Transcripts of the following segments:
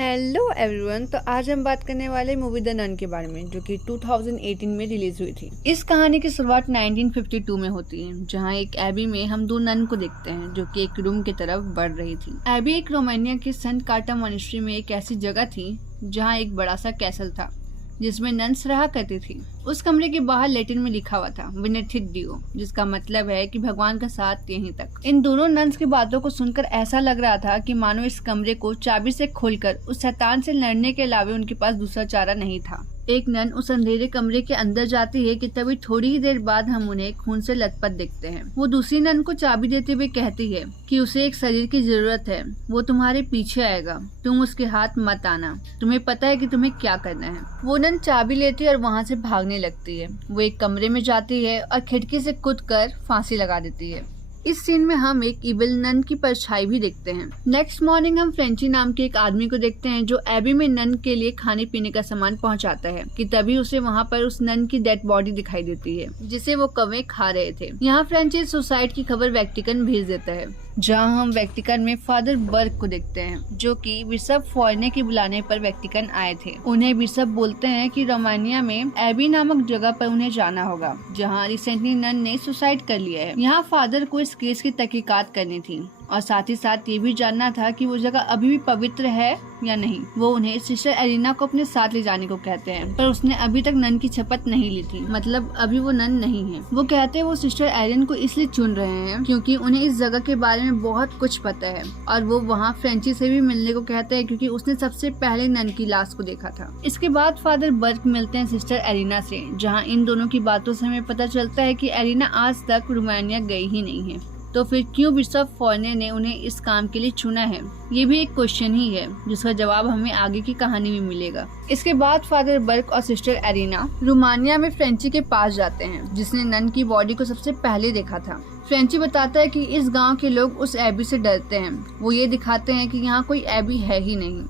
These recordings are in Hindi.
Hello everyone. तो आज हम बात करने वाले मूवी द नन के बारे में, जो कि 2018 में रिलीज हुई थी। इस कहानी की शुरुआत 1952 में होती है, जहां एक एबी में हम दो नन को देखते हैं जो कि एक रूम की तरफ बढ़ रही थी। एबी एक रोमानिया के सेंट कार्टा मॉनेस्ट्री में एक ऐसी जगह थी जहां एक बड़ा सा कैसल था जिसमें नन्स रहा करती थी। उस कमरे के बाहर लैटिन में लिखा हुआ था विनेथिक डियो, जिसका मतलब है कि भगवान का साथ यहीं तक। इन दोनों नन्स की बातों को सुनकर ऐसा लग रहा था कि मानो इस कमरे को चाबी से खोलकर उस शैतान से लड़ने के अलावा उनके पास दूसरा चारा नहीं था। एक नन उस अंधेरे कमरे के अंदर जाती है कि तभी थोड़ी ही देर बाद हम उन्हें खून से लथपथ देखते हैं। वो दूसरी नन को चाबी देते हुए कहती है कि उसे एक शरीर की जरूरत है, वो तुम्हारे पीछे आएगा, तुम उसके हाथ मत आना, तुम्हें पता है कि तुम्हें क्या करना है। वो नन चाबी लेती है और वहाँ से भागने लगती है। वो एक कमरे में जाती है और खिड़की से कूदकर फांसी लगा देती है। इस सीन में हम एक इविल नन की परछाई भी देखते हैं। नेक्स्ट मॉर्निंग हम फ्रेंची नाम के एक आदमी को देखते हैं जो एबी में नन के लिए खाने पीने का सामान पहुंचाता है कि तभी उसे वहां पर उस नन की डेड बॉडी दिखाई देती है जिसे वो कौवे खा रहे थे। यहाँ फ्रेंची सुसाइड की खबर वेटिकन भेज देता है, जहां हम वेटिकन में फादर बर्ग को देखते हैं जो कि बिशप फॉयने के बुलाने पर वेटिकन आए थे। उन्हें बिशप बोलते हैं कि रोमानिया में एबी नामक जगह पर उन्हें जाना होगा जहां रिसेंटली नन ने सुसाइड कर लिया है। यहाँ फादर को इस केस की तहकीकात करनी थी और साथ ही साथ ये भी जानना था कि वो जगह अभी भी पवित्र है या नहीं। वो उन्हें सिस्टर एरिना को अपने साथ ले जाने को कहते हैं, पर उसने अभी तक नन की शपथ नहीं ली थी, मतलब अभी वो नन नहीं है। वो कहते हैं वो सिस्टर एरिन को इसलिए चुन रहे हैं क्योंकि उन्हें इस जगह के बारे में बहुत कुछ पता है, और वो वहाँ फ्रेंची से भी मिलने को कहते हैं क्योंकि उसने सबसे पहले नन की लाश को देखा था। इसके बाद फादर बर्ग मिलते हैं सिस्टर एरिना से, जहाँ इन दोनों की बातों से हमें पता चलता है कि एरिना आज तक रोमानिया गई ही नहीं है। तो फिर क्यों बिशप फॉयने ने उन्हें इस काम के लिए चुना है, ये भी एक क्वेश्चन ही है जिसका जवाब हमें आगे की कहानी में मिलेगा। इसके बाद फादर बर्ग और सिस्टर एरिना रोमानिया में फ्रेंची के पास जाते हैं जिसने नन की बॉडी को सबसे पहले देखा था। फ्रेंची बताता है कि इस गांव के लोग उस एबी से डरते हैं। वो ये दिखाते हैं कि यहाँ कोई एबी है ही नहीं।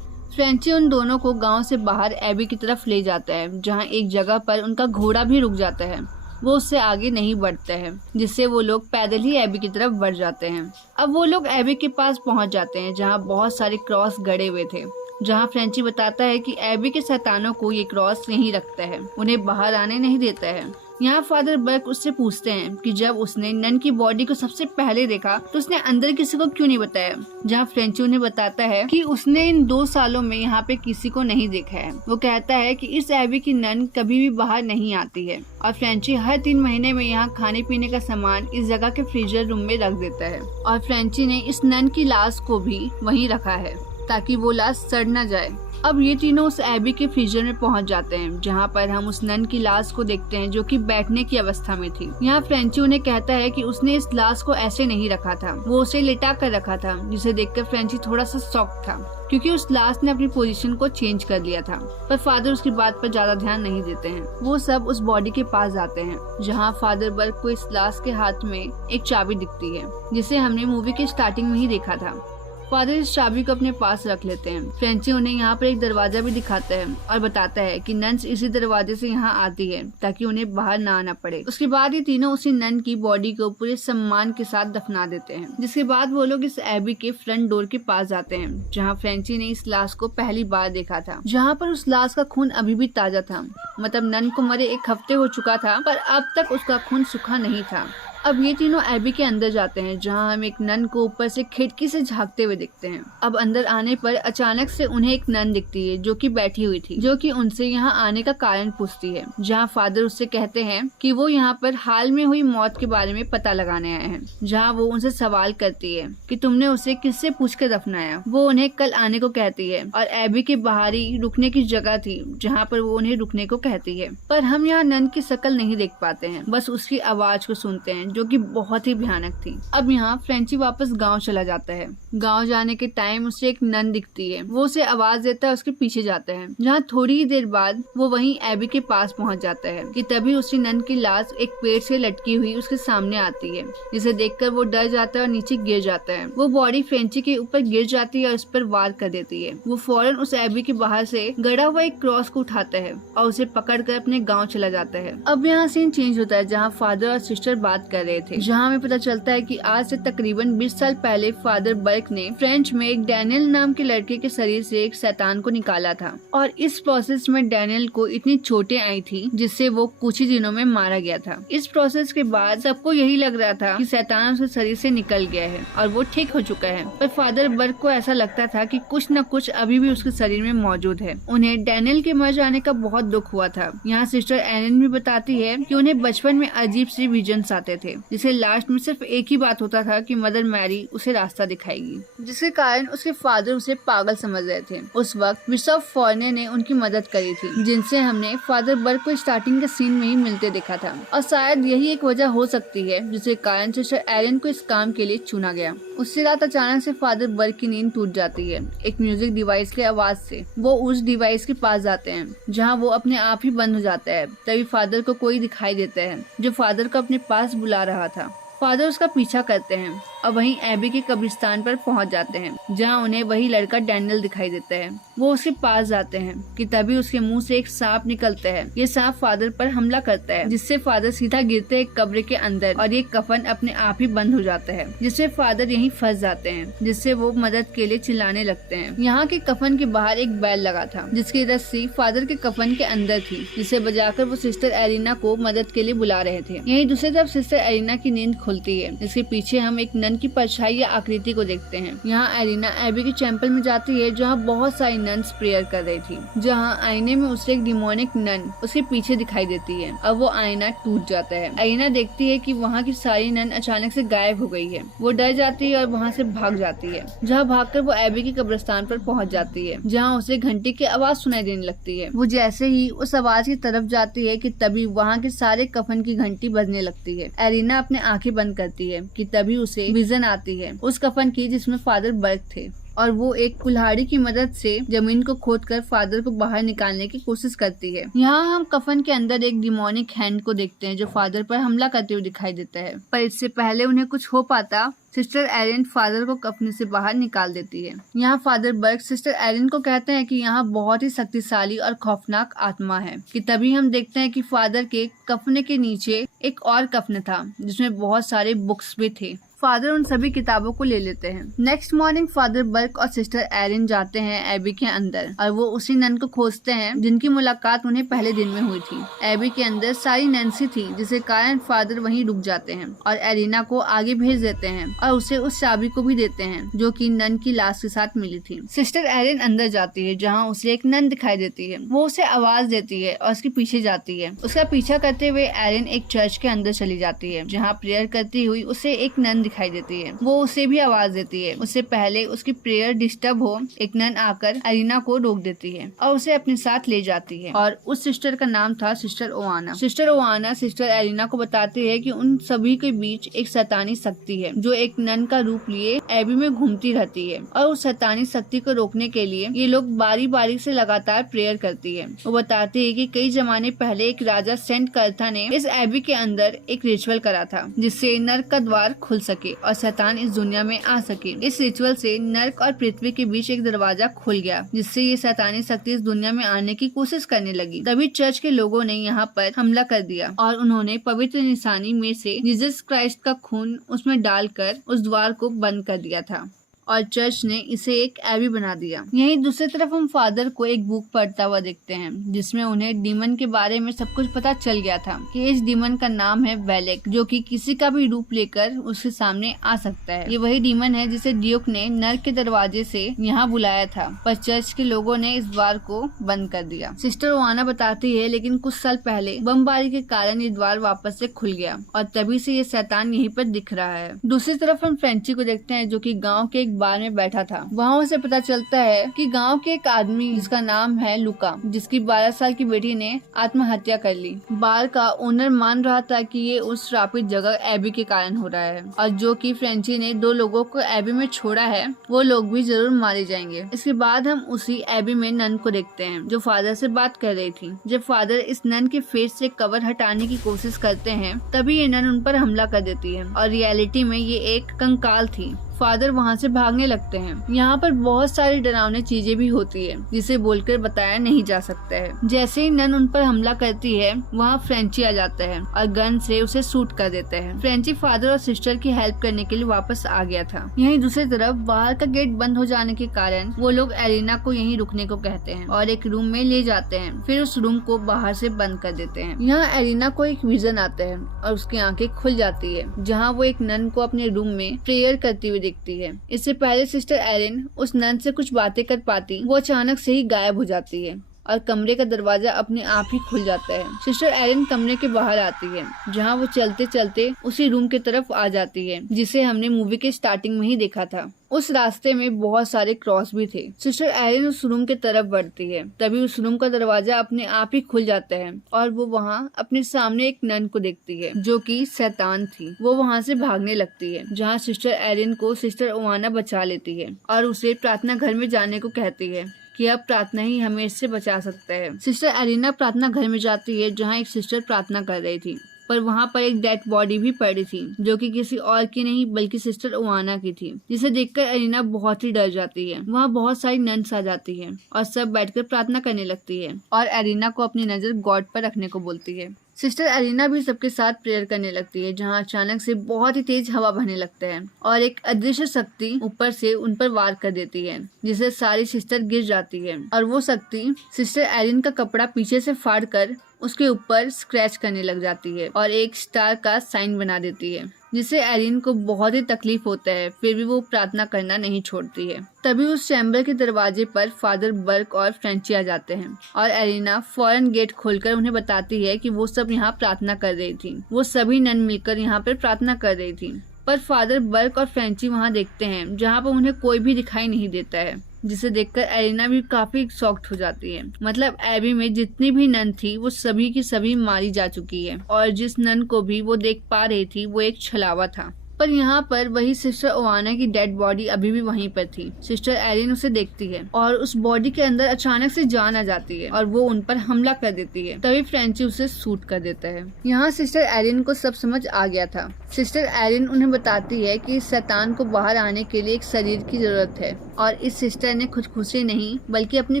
फ्रेंची उन दोनों को गांव से बाहर एबी की तरफ ले जाता है, जहाँ एक जगह पर उनका घोड़ा भी रुक जाता है। वो उससे आगे नहीं बढ़ते हैं, जिससे वो लोग पैदल ही एबी की तरफ बढ़ जाते हैं। अब वो लोग एबी के पास पहुंच जाते हैं जहां बहुत सारे क्रॉस गड़े हुए थे, जहां फ्रेंची बताता है कि एबी के शैतानों को ये क्रॉस नहीं रखता है, उन्हें बाहर आने नहीं देता है। यहाँ फादर बर्ग उससे पूछते हैं कि जब उसने नन की बॉडी को सबसे पहले देखा तो उसने अंदर किसी को क्यों नहीं बताया, जहाँ फ्रेंची उन्हें बताता है कि उसने इन 2 सालों में यहाँ पे किसी को नहीं देखा है। वो कहता है कि इस एबी की नन कभी भी बाहर नहीं आती है और फ्रेंची हर 3 महीने में यहाँ खाने पीने का सामान इस जगह के फ्रीजर रूम में रख देता है, और फ्रेंची ने इस नन की लाश को भी वहीं रखा है ताकि वो लाश सड़ न जाए। अब ये तीनों उस एबी के फ्रीजर में पहुंच जाते हैं, जहां पर हम उस नन की लाश को देखते हैं जो कि बैठने की अवस्था में थी। यहाँ फ्रेंची उन्हें कहता है कि उसने इस लाश को ऐसे नहीं रखा था, वो उसे लिटा कर रखा था, जिसे देखकर फ्रेंची थोड़ा सा शॉक था क्योंकि उस लाश ने अपनी पोजीशन को चेंज कर लिया था। पर फादर उसकी बात पर ज्यादा ध्यान नहीं देते हैं। वो सब उस बॉडी के पास जाते हैं, जहाँ फादर बर्ग को इस लाश के हाथ में एक चाबी दिखती है जिसे हमने मूवी के स्टार्टिंग में ही देखा था। फादर इस चाबी को अपने पास रख लेते हैं। फ्रेंची उन्हें यहाँ पर एक दरवाजा भी दिखाता है और बताता है कि नन्स इसी दरवाजे से यहाँ आती है ताकि उन्हें बाहर ना आना पड़े। उसके बाद ये तीनों उसी नन की बॉडी को पूरे सम्मान के साथ दफना देते हैं, जिसके बाद वो लोग इस एबी के फ्रंट डोर के पास जाते हैं जहाँ फ्रेंची ने इस लाश को पहली बार देखा था, जहाँ पर उस लाश का खून अभी भी ताजा था। मतलब नन को मरे 1 हफ्ते हो चुका था पर अब तक उसका खून सूखा नहीं था। अब ये तीनों एबी के अंदर जाते हैं, जहां हम एक नन को ऊपर से खिड़की से झांकते हुए देखते हैं। अब अंदर आने पर अचानक से उन्हें एक नन दिखती है जो कि बैठी हुई थी, जो कि उनसे यहाँ आने का कारण पूछती है। जहां फादर उससे कहते हैं कि वो यहाँ पर हाल में हुई मौत के बारे में पता लगाने आए हैं। जहाँ वो उनसे सवाल करती है कि तुमने उसे किससे पूछ कर दफनाया। वो उन्हें कल आने को कहती है और एबी के बाहरी रुकने की जगह थी जहाँ पर वो उन्हें रुकने को कहती है। पर हम यहाँ नन की शक्ल नहीं देख पाते हैं, बस उसकी आवाज को सुनते हैं जो कि बहुत ही भयानक थी। अब यहाँ फ्रेंची वापस गांव चला जाता है। गांव जाने के टाइम उसे एक नन दिखती है, वो उसे आवाज देता है, उसके पीछे जाता है। जहाँ थोड़ी ही देर बाद वो वहीं एबी के पास पहुंच जाता है कि तभी उसी नन की लाश एक पेड़ से लटकी हुई उसके सामने आती है, जिसे देखकर वो डर जाता है और नीचे गिर जाता है। वो बॉडी फ्रेंची के ऊपर गिर जाती है और उस पर वार कर देती है। वो फौरन उस एबी के बाहर से गड़ा हुआ एक क्रॉस को उठाता है और उसे पकड़ कर अपने गाँव चला जाता है। अब यहाँ सीन चेंज होता है, जहाँ फादर और सिस्टर बात कर रहे थे, जहाँ हमें पता चलता है कि आज से तकरीबन 20 साल पहले फादर बर्क ने फ्रेंच में एक डैनियल नाम के लड़के के शरीर से एक शैतान को निकाला था, और इस प्रोसेस में डैनियल को इतनी चोटें आई थी जिससे वो कुछ ही दिनों में मारा गया था। इस प्रोसेस के बाद सबको यही लग रहा था कि शैतान उसके शरीर से निकल गया है और वो ठीक हो चुका है, पर फादर बर्क को ऐसा लगता था कि कुछ न कुछ अभी भी उसके शरीर में मौजूद है। उन्हें डैनियल के मर जाने का बहुत दुख हुआ था। यहाँ सिस्टर एरिन भी बताती है कि उन्हें बचपन में अजीब सी विजन्स आते थे, जिसे लास्ट में सिर्फ एक ही बात होता था कि मदर मैरी उसे रास्ता दिखाएगी, जिसके कारण उसके फादर उसे पागल समझ रहे थे। उस वक्त बिशप फॉर्ने ने उनकी मदद करी थी, जिनसे हमने फादर बर्क को स्टार्टिंग के सीन में ही मिलते देखा था, और शायद यही एक वजह हो सकती है जिसके कारण सिस्टर एरिन को इस काम के लिए चुना गया। उससे रात अचानक से फादर बर्क की नींद टूट जाती है एक म्यूजिक डिवाइस के आवाज से। वो उस डिवाइस के पास जाते हैं जहां वो अपने आप ही बंद हो जाता है। तभी फादर को कोई दिखाई देता है जो फादर को अपने पास बुला रहा था। फादर उसका पीछा करते हैं और वहीं एबी के कब्रिस्तान पर पहुंच जाते हैं, जहां उन्हें वही लड़का डैनियल दिखाई देता है। वो उसके पास जाते हैं कि तभी उसके मुंह से एक सांप निकलता है। ये सांप फादर पर हमला करता है, जिससे फादर सीधा गिरते एक कब्र के अंदर और ये कफन अपने आप ही बंद हो जाता है, जिससे फादर यहीं फंस जाते हैं, जिससे वो मदद के लिए चिल्लाने लगते हैं। यहाँ के कफन के बाहर एक बैल लगा था, जिसकी रस्सी फादर के कफन के अंदर थी, जिसे बजाकर वो सिस्टर एरिना को मदद के लिए बुला रहे थे। यहीं दूसरी तरफ सिस्टर एरिना की नींद खुलती है, जिसके पीछे हम एक नन की परछाई या आकृति को देखते हैं। यहाँ एरिना एबी के चैंपल में जाती है, जहाँ बहुत सारी नन्स प्रेयर कर रही थी। जहाँ आईने में उसे एक डिमोनिक नन उसके पीछे दिखाई देती है। अब वो आईना टूट जाता है। एरिना देखती है कि वहाँ की सारी नन अचानक से गायब हो गई है। वो डर जाती है और वहाँ से भाग जाती है, जहाँ भागकर वो एबी के कब्रिस्तान पर पहुँच जाती है, जहाँ उसे घंटी की आवाज सुनाई देने लगती है। वो जैसे ही उस आवाज की तरफ जाती है कि तभी वहाँ के सारे कफन की घंटी बजने लगती है। एरिना अपने आंखें बंद करती है कि तभी उसे विजन आती है उस कफन की जिसमें फादर बर्क थे, और वो एक कुल्हाड़ी की मदद से जमीन को खोदकर फादर को बाहर निकालने की कोशिश करती है। यहाँ हम कफन के अंदर एक डिमोनिक हैंड को देखते हैं जो फादर पर हमला करते हुए दिखाई देता है, पर इससे पहले उन्हें कुछ हो पाता सिस्टर एरिन फादर को कफन से बाहर निकाल देती है। यहाँ फादर बर्क सिस्टर एरिन को कहते हैं कि यहाँ बहुत ही शक्तिशाली और खौफनाक आत्मा है, कि तभी हम देखते हैं कि फादर के कफने के नीचे एक और कफन था जिसमें बहुत सारे बुक्स भी थे। फादर उन सभी किताबों को ले लेते हैं। नेक्स्ट मॉर्निंग फादर बर्क और सिस्टर एरिन जाते हैं एबी के अंदर और वो उसी नन को खोजते हैं जिनकी मुलाकात उन्हें पहले दिन में हुई थी। एबी के अंदर सारी नैन्सी थी, जिसके कारण फादर वहीं रुक जाते हैं और एरिना को आगे भेज देते हैं और उसे उस चाबी को भी देते हैं जो कि नन की लाश के साथ मिली थी। सिस्टर एरिन अंदर जाती है जहाँ उसे एक नन दिखाई देती है। वो उसे आवाज देती है और उसके पीछे जाती है। उसका पीछा करते हुए एरिन एक चर्च के अंदर चली जाती है जहाँ प्रेयर करती हुई उसे एक नन दिखाई देती है। वो उसे भी आवाज देती है। उससे पहले उसकी प्रेयर डिस्टर्ब हो, एक नन आकर एरिना को रोक देती है और उसे अपने साथ ले जाती है, और उस सिस्टर का नाम था sister Oana. Sister Oana sister arena को बताती है कि उन सभी के बीच एक शैतानी शक्ति है जो एक नन का रूप लिए एबी में घूमती रहती है, और उस शैतानी शक्ति को रोकने के लिए ये लोग बारी बारी से लगातार प्रेयर करती है। वो बताती है कि कई जमाने पहले एक राजा सेंट करथा ने इस एबी के अंदर एक रिचुअल करा था जिससे नर्क का द्वार खुल सके और शैतान इस दुनिया में आ सके। इस रिचुअल से नर्क और पृथ्वी के बीच एक दरवाजा खुल गया जिससे ये शैतानी शक्ति इस दुनिया में आने की कोशिश करने लगी। तभी चर्च के लोगों ने यहाँ पर हमला कर दिया और उन्होंने पवित्र निशानी में से जीसस क्राइस्ट का खून उसमें डालकर उस द्वार को बंद कर दिया था और चर्च ने इसे एक एबी बना दिया। यहीं दूसरी तरफ हम फादर को एक बुक पढ़ता हुआ देखते हैं जिसमें उन्हें डीमन के बारे में सब कुछ पता चल गया था कि इस डीमन का नाम है वेलेक, जो कि किसी का भी रूप लेकर उसके सामने आ सकता है। ये वही डीमन है जिसे ड्यूक ने नर्क के दरवाजे से यहाँ बुलाया था, पर चर्च के लोगों ने इस द्वार को बंद कर दिया। सिस्टर ओआना बताती है लेकिन कुछ साल पहले बमबारी के कारण ये द्वार वापस से खुल गया और तभी से ये शैतान यहीं पर दिख रहा है। दूसरी तरफ हम फ्रेंची को देखते हैं जो कि गाँव के बार में बैठा था। वहाँ उसे पता चलता है कि गांव के एक आदमी जिसका नाम है लुका, जिसकी 12 साल की बेटी ने आत्महत्या कर ली। बार का ओनर मान रहा था कि ये उस श्रापित जगह एबी के कारण हो रहा है और जो कि फ्रेंची ने 2 लोगों को एबी में छोड़ा है वो लोग भी जरूर मारे जाएंगे। इसके बाद हम उसी एबी में नन को देखते हैं जो फादर से बात कर रही थी। जब फादर इस नन के फेस से कवर हटाने की कोशिश करते हैं तभी ये नन उन पर हमला कर देती है और रियलिटी में ये एक कंकाल थी। फादर वहाँ से भागने लगते हैं। यहाँ पर बहुत सारी डरावनी चीजें भी होती है जिसे बोलकर बताया नहीं जा सकता है। जैसे ही नन उन पर हमला करती है वहाँ फ्रेंची आ जाता है और गन से उसे शूट कर देता है। फ्रेंची फादर और सिस्टर की हेल्प करने के लिए वापस आ गया था। यहीं दूसरी तरफ बाहर का गेट बंद हो जाने के कारण वो लोग एलिना को यहीं रुकने को कहते हैं और एक रूम में ले जाते हैं, फिर उस रूम को बाहर से बंद कर देते हैं। यहाँ एलिना को एक विजन आता है और उसकी आंखें खुल जाती है जहाँ वो एक नन को अपने रूम में प्रेयर करती हुई दिखती है। इससे पहले सिस्टर एरिन उस नन से कुछ बातें कर पाती, वो अचानक से ही गायब हो जाती है और कमरे का दरवाजा अपने आप ही खुल जाता है। सिस्टर एरिन कमरे के बाहर आती है जहाँ वो चलते चलते उसी रूम की तरफ आ जाती है जिसे हमने मूवी के स्टार्टिंग में ही देखा था। उस रास्ते में बहुत सारे क्रॉस भी थे। सिस्टर एरिन उस रूम की तरफ बढ़ती है, तभी उस रूम का दरवाजा अपने आप ही खुल जाता है और वो वहाँ अपने सामने एक नन को देखती है जो कि शैतान थी। वो वहाँ से भागने लगती है जहाँ सिस्टर एरिन को सिस्टर ओवाना बचा लेती है और उसे प्रार्थना घर में जाने को कहती है कि अब प्रार्थना ही हमें इससे बचा सकता है। सिस्टर एरिना प्रार्थना घर में जाती है जहाँ एक सिस्टर प्रार्थना कर रही थी, पर वहाँ पर एक डेड बॉडी भी पड़ी थी जो कि किसी और की नहीं बल्कि सिस्टर ओवाना की थी, जिसे देखकर एरिना बहुत ही डर जाती है। वहाँ बहुत सारी नन्स आ जाती है और सब बैठकर प्रार्थना करने लगती है और एरिना को अपनी नजर गॉड पर रखने को बोलती है। सिस्टर एरिना भी सबके साथ प्रेयर करने लगती है जहाँ अचानक से बहुत ही तेज हवा बहने लगता है और एक अदृश्य शक्ति ऊपर से उन पर वार कर देती है जिससे सारी सिस्टर गिर जाती है और वो शक्ति सिस्टर एरिन का कपड़ा पीछे से फाड़ कर उसके ऊपर स्क्रैच करने लग जाती है और एक स्टार का साइन बना देती है, जिससे एरिन को बहुत ही तकलीफ होता है, फिर भी वो प्रार्थना करना नहीं छोड़ती है। तभी उस चैम्बर के दरवाजे पर फादर बर्क और फ्रेंची आ जाते हैं और एरिना फौरन गेट खोलकर उन्हें बताती है कि वो सब यहाँ प्रार्थना कर रही थी। वो सभी नन मिलकर यहाँ पर प्रार्थना कर रही थी, पर फादर बर्क और फ्रेंची वहाँ देखते हैं जहाँ पर उन्हें कोई भी दिखाई नहीं देता है, जिसे देखकर एरिना भी काफी शॉक्ड हो जाती है। मतलब एबी में जितनी भी नन थी वो सभी की सभी मारी जा चुकी है और जिस नन को भी वो देख पा रही थी वो एक छलावा था। पर यहाँ पर वही सिस्टर ओवाना की डेड बॉडी अभी भी वहीं पर थी। सिस्टर एरिन उसे देखती है और उस बॉडी के अंदर अचानक से जान आ जाती है और वो उन पर हमला कर देती है। तभी फ्रेंची उसे शूट कर देता है। यहाँ सिस्टर एरिन को सब समझ आ गया था। सिस्टर एरिन उन्हें बताती है कि इस शैतान को बाहर आने के लिए एक शरीर की जरूरत है और इस सिस्टर ने खुदकुशी नहीं बल्कि अपनी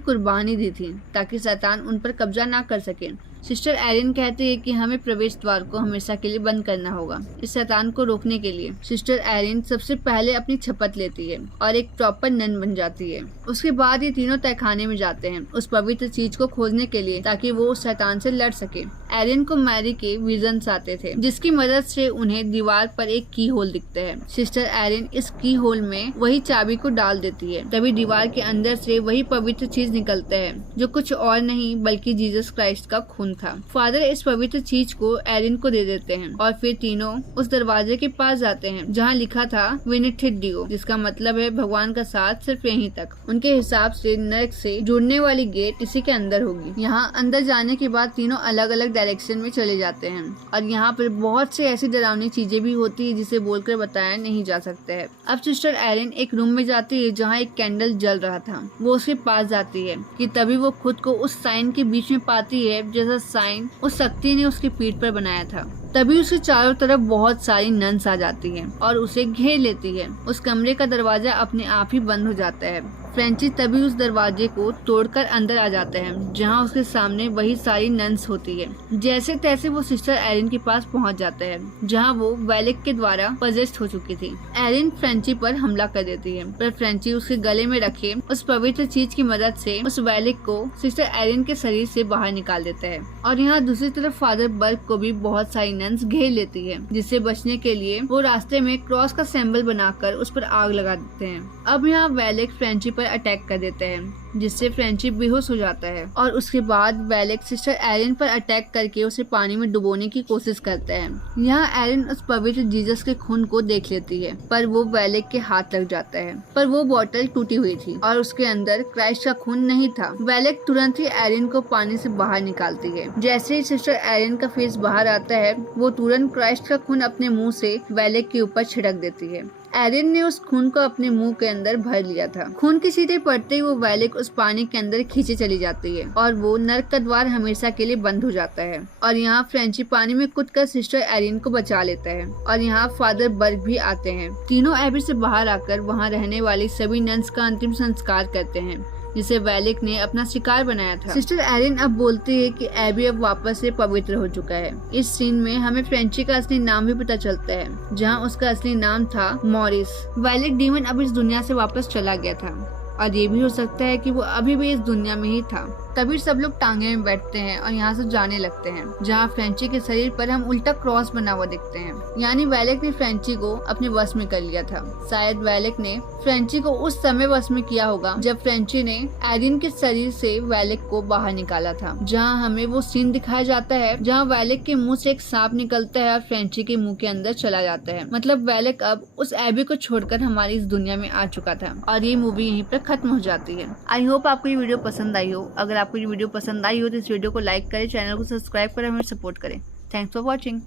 कुर्बानी दी थी ताकि शैतान उन पर कब्जा ना कर सके। सिस्टर एरिन कहती है कि हमें प्रवेश द्वार को हमेशा के लिए बंद करना होगा इस शैतान को रोकने के लिए। सिस्टर एरिन सबसे पहले अपनी शपथ लेती है और एक प्रॉपर नन बन जाती है। उसके बाद ये तीनों तहखाने में जाते हैं उस पवित्र चीज को खोजने के लिए ताकि वो उस शैतान से लड़ सके। एरिन को मैरी के विजन्स आते थे जिसकी मदद से उन्हें दीवार पर एक की होल दिखता है। सिस्टर एरिन इस की होल में वही चाबी को डाल देती है, तभी दीवार के अंदर से वही पवित्र चीज निकलता है जो कुछ और नहीं बल्कि जीसस क्राइस्ट का खून था। फादर इस पवित्र चीज को एरिन को दे देते हैं और फिर तीनों उस दरवाजे के पास जाते हैं जहाँ लिखा था विनिथिड डियो, जिसका मतलब है भगवान का साथ सिर्फ यहीं तक। उनके हिसाब से नरक से जुड़ने वाली गेट इसी के अंदर होगी। यहाँ अंदर जाने के बाद तीनों अलग अलग डायरेक्शन में चले जाते हैं और यहाँ पर बहुत से ऐसी डरावनी चीजें भी होती है जिसे बोलकर बताया नहीं जा सकता है। अब सिस्टर एरिन एक रूम में जाती है जहाँ एक कैंडल जल रहा था। वो उसके पास जाती है कि तभी वो खुद को उस साइन के बीच में पाती है जैसा साइन उस शक्ति ने उसकी पीठ पर बनाया था। तभी उसके चारों तरफ बहुत सारी नन्स आ जाती हैं और उसे घेर लेती है। उस कमरे का दरवाजा अपने आप ही बंद हो जाता है। फ्रेंची तभी उस दरवाजे को तोड़कर अंदर आ जाता है जहाँ उसके सामने वही सारी नन्स होती है। जैसे तैसे वो सिस्टर एरिन के पास पहुँच जाता है जहाँ वो वैलेक के द्वारा पजेस्ट हो चुकी थी। एरिन फ्रेंची पर हमला कर देती है, पर फ्रेंची उसके गले में रखे उस पवित्र चीज की मदद से उस वैलेक को सिस्टर एरिन के शरीर से बाहर निकाल देता है। और यहाँ दूसरी तरफ फादर बर्क को भी बहुत सारी नन्स घेर लेती है, जिससे बचने के लिए वो रास्ते में क्रॉस का सिंबल बनाकर उस पर आग लगा देते हैं। अब यहाँ वैलेक फ्रेंची पर अटैक कर देते हैं जिससे फ्रेंची बेहोश हो जाता है और उसके बाद वैलेक सिस्टर एरिन पर अटैक करके उसे पानी में डुबोने की कोशिश करता है। यहाँ एरिन उस पवित्र जीसस के खून को देख लेती है, पर वो वैलेक के हाथ लग जाता है। पर वो बोतल टूटी हुई थी और उसके अंदर क्राइस्ट का खून नहीं था। वैलेक तुरंत ही एरिन को पानी से बाहर निकालती है। जैसे ही सिस्टर एरिन का फेस बाहर आता है वो तुरंत क्राइस्ट का खून अपने मुंह से वैलेक के ऊपर छिड़क देती है। एरिन ने उस खून को अपने मुंह के अंदर भर लिया था। खून की सीटें पड़ते ही वो वैलेक उस पानी के अंदर खींचे चली जाती है और वो नर्क का द्वार हमेशा के लिए बंद हो जाता है। और यहाँ फ्रेंची पानी में कूदकर सिस्टर एरिन को बचा लेता है और यहाँ फादर बर्ग भी आते हैं। तीनों एबी से बाहर आकर वहाँ रहने वाली सभी नन्स का अंतिम संस्कार करते हैं जिसे वैलेक ने अपना शिकार बनाया था। सिस्टर एरिन अब बोलती है कि एबी अब वापस से पवित्र हो चुका है। इस सीन में हमें फ्रेंची का असली नाम भी पता चलता है, जहां उसका असली नाम था मॉरिस। वैलेक डीमन अब इस दुनिया से वापस चला गया था और ये भी हो सकता है कि वो अभी भी इस दुनिया में ही था। तभी सब लोग टांगे में बैठते हैं और यहाँ से जाने लगते हैं, जहाँ फ्रेंची के शरीर पर हम उल्टा क्रॉस बना हुआ देखते हैं। यानी वैलेक ने फ्रेंची को अपने वश में कर लिया था। शायद वैलेक ने फ्रेंची को उस समय वश में किया होगा जब फ्रेंची ने एरिन के शरीर से वैलेक को बाहर निकाला था। जहाँ हमें वो सीन दिखाया जाता है जहाँ वैलेक के मुंह से एक सांप निकलता है और फ्रेंची के मुंह के अंदर चला जाता है। मतलब वैलेक अब उस एबी को छोड़कर हमारी इस दुनिया में आ चुका था और ये मूवी यहीं पर खत्म हो जाती है। आई होप आपको ये वीडियो पसंद आई हो। अगर आपको ये वीडियो पसंद आई हो तो इस वीडियो को लाइक करें, चैनल को सब्सक्राइब करें, हमें सपोर्ट करें। Thanks for watching.